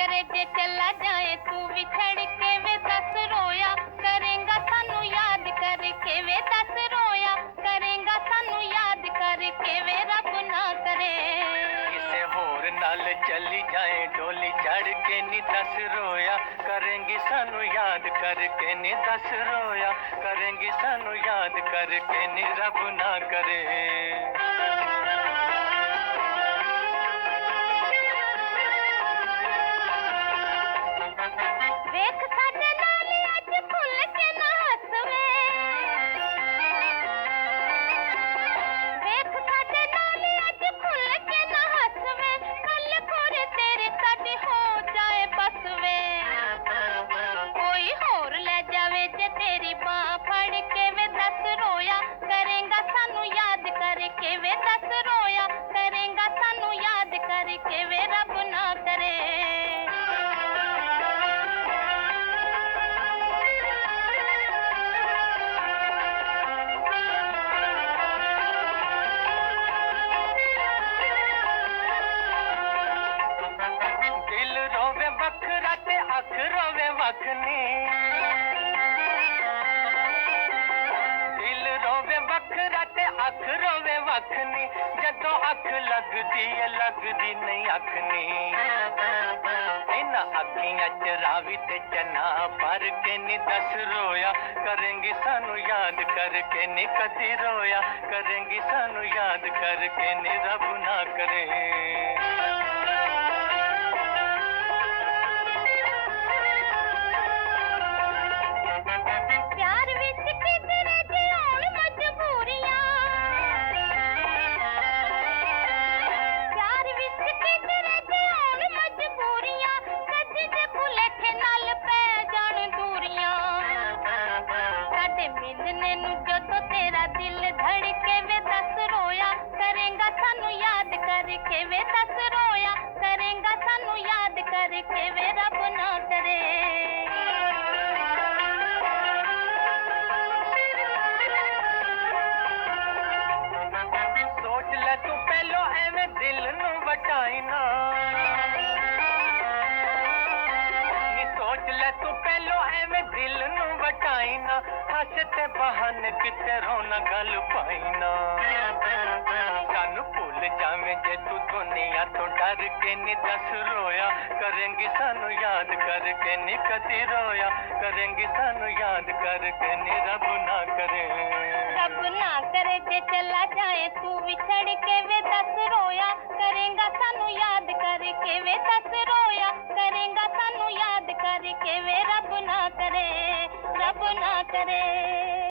करे जे चला जाए, तू बिछड़ के वे दस रोया करेगा सानू याद करके वे दस रोया करेगा सानू याद करके वे रब ना करे। किसे होर नाल चली जाए, डोली चढ़ के नी दस रोया करेंगी सानू याद करके नी दस रोया करेंगी सानू याद करके नी रब ना करे। करके वे रब ना करे। दिल रोवे बखरा ते अख रोवे वखनी। अखरत अख रोवे वखनी, जदों अख लगदी है लगदी नहीं अखनी। इन्हां अखियाँ च रावी ते चना भर के नी दस रोया, करेंगी सानू याद करके नी कदी रोया, करेंगी सानू याद करके नी रब ना करे। ਮਿਲਨੇ ਨੂੰ ਜਦੋਂ ਤੇਰਾ ਦਿਲ ਧੜਕੇ ਵੇ ਦੱਸ ਰੋਇਆ ਕਰੇਗਾ ਸਾਨੂੰ ਯਾਦ ਕਰਕੇ ਵੇ ਦੱਸ ਰੋਇਆ ਕਰੇਗਾ ਸਾਨੂੰ ਯਾਦ ਕਰਕੇ ਵੇ ना बहन किते गल पाइना सानू भूल जावे तो करेंगी याद करके रब ना करे। चला जाए तू बिछड़ के वे रोया। करेगा सानू याद करके याद रब ना करे। अपना करे।